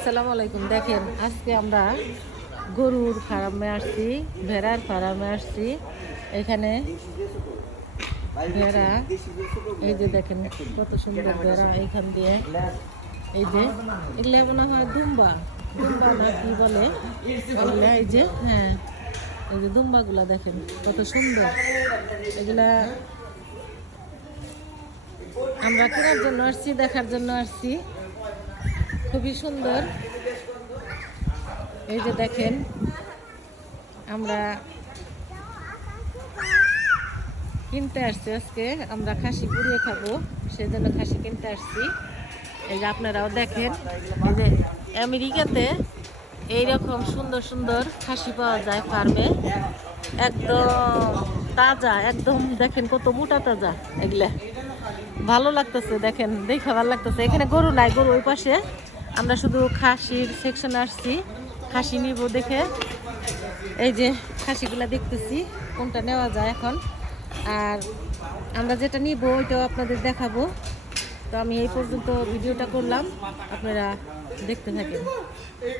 আসসালামু আলাইকুম। দেখেন আজকে আমরা গরুর ফার্মে আসছি, ভেড়ার ফার্মে আসছি। এখানে ভেড়া, এই যে দেখেন কত সুন্দর ভেড়া। এইখান দিয়ে এই যে এগুলা মনে হয় দুম্বা দুম্বা না কি বলে এগুলা, এই যে হ্যাঁ এই যে দুম্বাগুলা দেখেন কত সুন্দর। এগুলা আমরা কেনার জন্য আসছি, দেখার জন্য আসছি। খুবই সুন্দর। এই যে দেখেন আমরা কিনতে আসছি, আজকে আমরা খাসি পুড়িয়ে খাবো, সেজন্য খাসি কিনতে আসছি। এই যে আপনারাও দেখেন, এই যে আমেরিকাতে এইরকম সুন্দর সুন্দর খাসি পাওয়া যায় ফার্মে, একদম তাজা, একদম দেখেন কত মোটা তাজা। এগুলা ভালো লাগতেছে, দেখেন দেখে ভালো লাগতেছে। এখানে গরু নাই, গরু ওই পাশে। আমরা শুধু খাসির সেকশনে আসছি, খাসি নিব দেখে। এই যে খাসিগুলা দেখতেছি কোনটা নেওয়া যায় এখন, আর আমরা যেটা নিব ওইটাও আপনাদের দেখাবো। তো আমি এই পর্যন্ত ভিডিওটা করলাম, আপনারা দেখতে থাকেন।